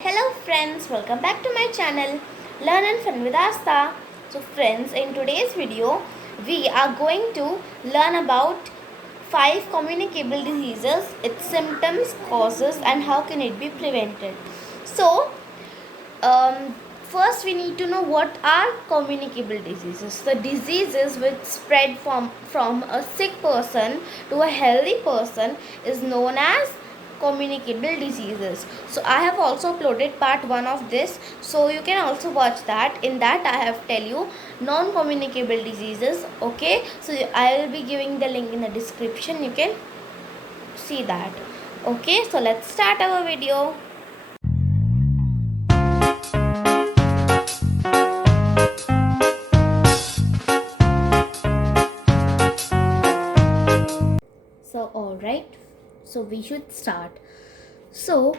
Hello friends, welcome back to my channel Learn and Fun with Asta. So friends, in today's video we are going to learn about 5 communicable diseases, its symptoms, causes and how can it be prevented. So first we need to know what are communicable diseases. The diseases which spread from a sick person to a healthy person is known as communicable diseases. So I have also uploaded part 1 of this, so you can also watch that. In that I have tell you non communicable diseases. Okay, so I will be giving the link in the description, you can see that. Okay, so let's start our video. So alright, so we should start. So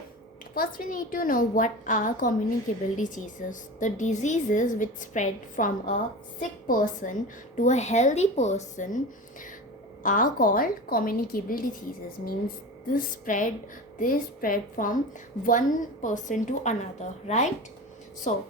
first we need to know what are communicable diseases. The diseases which spread from a sick person to a healthy person are called communicable diseases. Means they spread from one person to another, right? So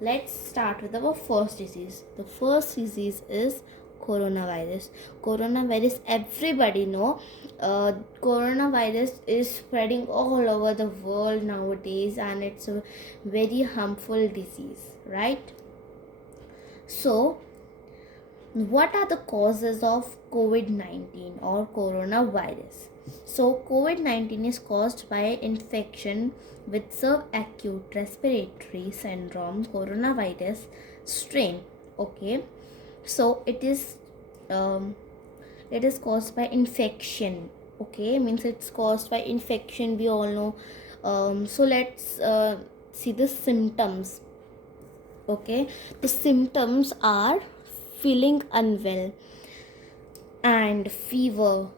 let's start with our first disease. The first disease is coronavirus. Coronavirus, everybody know. Coronavirus is spreading all over the world nowadays, and it's a very harmful disease, right? So what are the causes of COVID-19 or coronavirus? So COVID-19 is caused by infection with subacute respiratory syndrome coronavirus strain. Okay, so it is caused by infection. Okay, means it's caused by infection, we all know. So let's see the symptoms. Okay, the symptoms are feeling unwell and fever,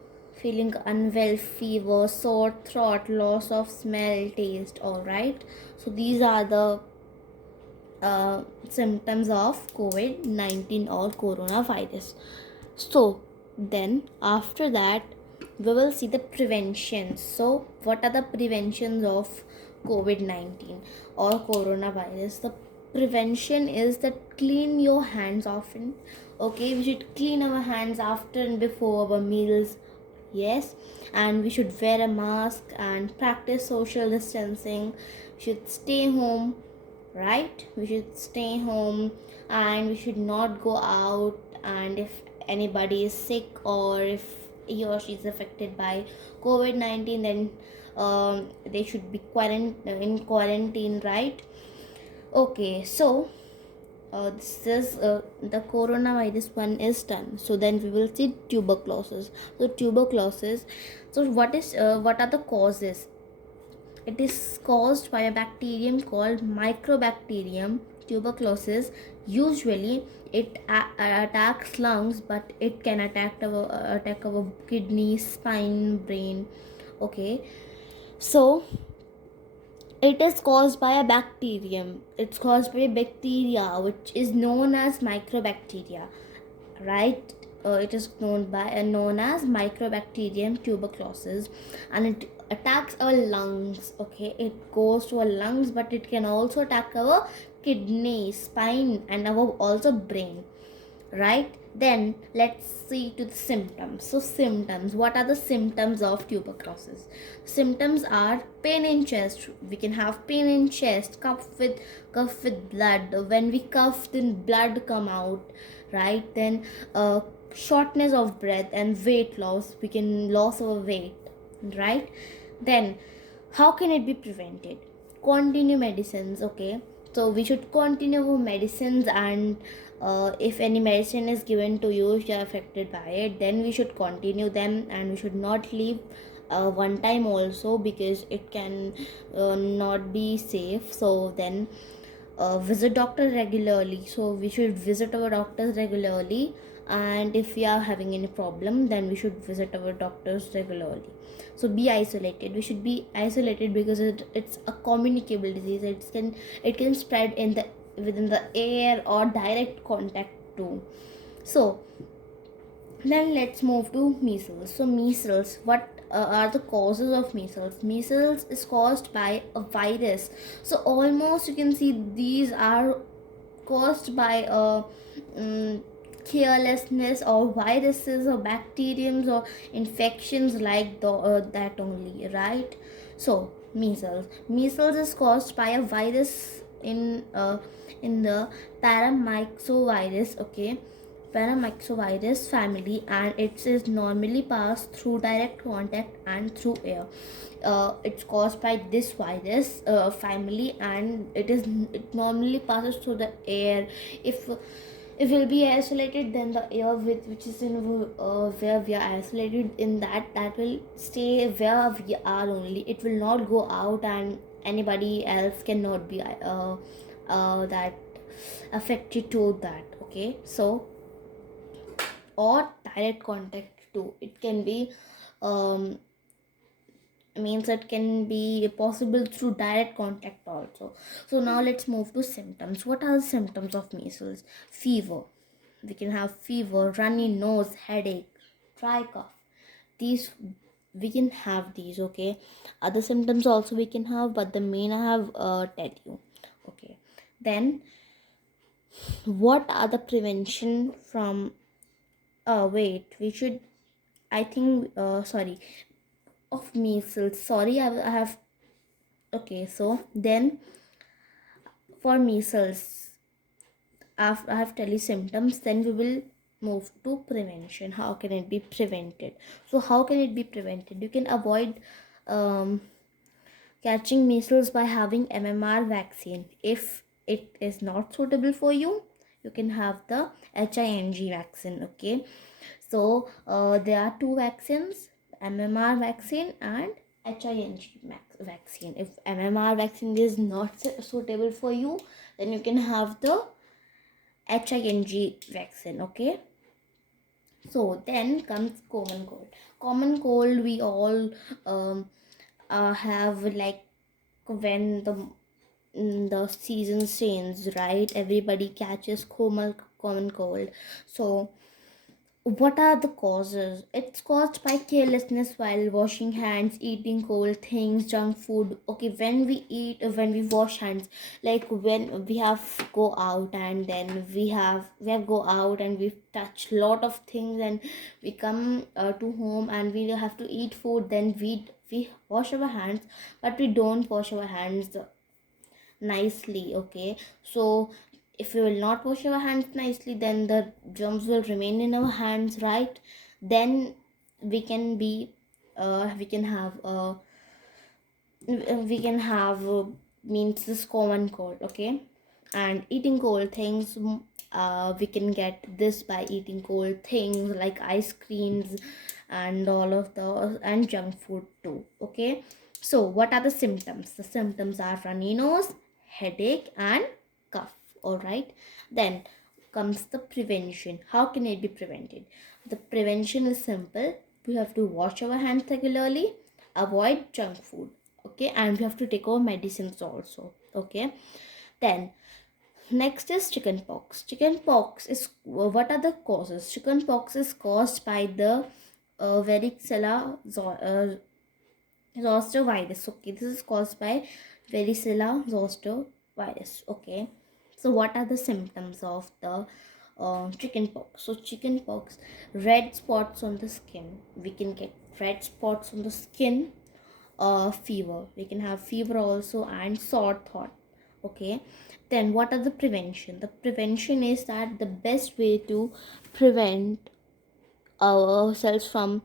sore throat, loss of smell, taste. All right, so these are the symptoms of COVID-19 or coronavirus. So then after that we will see the preventions. So what are the preventions of COVID-19 or coronavirus? The prevention is that clean your hands often. Okay, we should clean our hands after and before our meals. Yes, and we should wear a mask and practice social distancing. We should stay home, right? We should stay home and we should not go out. And if anybody is sick or if he or she is affected by COVID-19, then they should be in quarantine, right? Okay, so this is the coronavirus one is done. So then we will see tuberculosis. So tuberculosis, so what are the causes? It is caused by a bacterium called Mycobacterium tuberculosis. Usually it attacks lungs, but it can attack our kidney, spine, brain. Okay, so it is caused by a bacterium. It's caused by a bacteria which is known as Mycobacteria, right? It is known as Mycobacterium tuberculosis, and it attacks our lungs. Okay, it goes to our lungs, but it can also attack our kidney, spine, and our also brain, right? Then let's see to the symptoms. So symptoms, what are the symptoms of tuberculosis? Symptoms are pain in chest. We can have pain in chest, cough with blood. When we cough, then blood come out, right? Then shortness of breath and weight loss. We can lose our weight, right? Then how can it be prevented? Continue medicines. Okay, so we should continue our medicines, and if any medicine is given to you, if you are affected by it, then we should continue them, and we should not leave one time also, because it can not be safe. So then visit doctor regularly. So we should visit our doctors regularly, and if we are having any problem, then we should visit our doctors regularly. So be isolated. We should be isolated because it's a communicable disease. It can spread within the air or direct contact too. So then let's move to measles. So measles, are the causes of measles? Measles is caused by a virus. So almost you can see these are caused by carelessness or viruses or bacteriums or infections like that only, right? So measles is caused by a virus in the paramyxovirus, okay, paramyxovirus family, and it is normally passed through direct contact and through air. It's caused by this virus family, and it normally passes through the air. If we'll be isolated, then the air which is in where we are isolated in, that will stay where we are only. It will not go out, and anybody else cannot be that affected to that, okay? So, or direct contact too, it can be um means it can be possible through direct contact also. So now let's move to symptoms. What are the symptoms of measles? Fever, we can have fever, runny nose, headache, dry cough. These we can have these, okay? Other symptoms also we can have, but the main I have tell you, okay? Then what are the prevention from wait, we should, I think sorry, of measles, sorry, I have, okay. So then for measles, after I have tell you symptoms, then we will move to prevention. How can it be prevented? So how can it be prevented? You can avoid um, catching measles by having MMR vaccine. If it is not suitable for you, you can have the HING vaccine, okay? So there are two vaccines, MMR vaccine and HING vaccine. If MMR vaccine is not suitable for you, then you can have the HING vaccine, okay? So then comes common cold. Common cold we all have, like when the season changes, right? Everybody catches common cold. So what are the causes? It's caused by carelessness while washing hands, eating cold things, junk food. Okay, when we eat, when we wash hands, like when we have go out and then we have go out and we touch lot of things, and we come to home and we have to eat food. Then we wash our hands, but we don't wash our hands nicely, okay? So if we will not wash our hands nicely, then the germs will remain in our hands, right? Then we can be we can have means this common cold, okay? And eating cold things, we can get this by eating cold things like ice creams and all of those, and junk food too, okay? So what are the symptoms? The symptoms are runny nose, headache and cough, all right? Then comes the prevention. How can it be prevented? The prevention is simple. We have to wash our hands regularly, avoid junk food, okay, and we have to take our medicines also, okay? Then next is chickenpox. Chickenpox is, what are the causes? Chickenpox is caused by the varicella zoster virus, okay? This is caused by varicella zoster virus, okay? So what are the symptoms of the chickenpox? So chickenpox, red spots on the skin. We can get red spots on the skin. Fever, we can have fever also, and sore throat, okay? Then what are the prevention? The prevention is that the best way to prevent ourselves from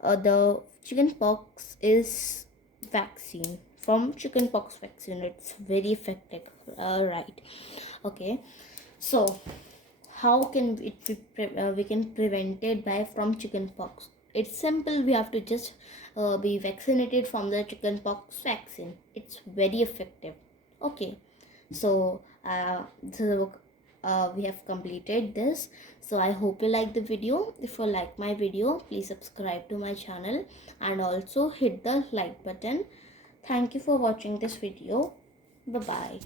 the chickenpox is vaccine. From chickenpox vaccine, it's very effective, right? Okay, so how can it be we can prevent it by from chickenpox? It's simple. We have to just be vaccinated from the chickenpox vaccine. It's very effective, okay? So we have completed this. So I hope you like the video. If you like my video, please subscribe to my channel and also hit the like button. Thank you for watching this video. Bye bye.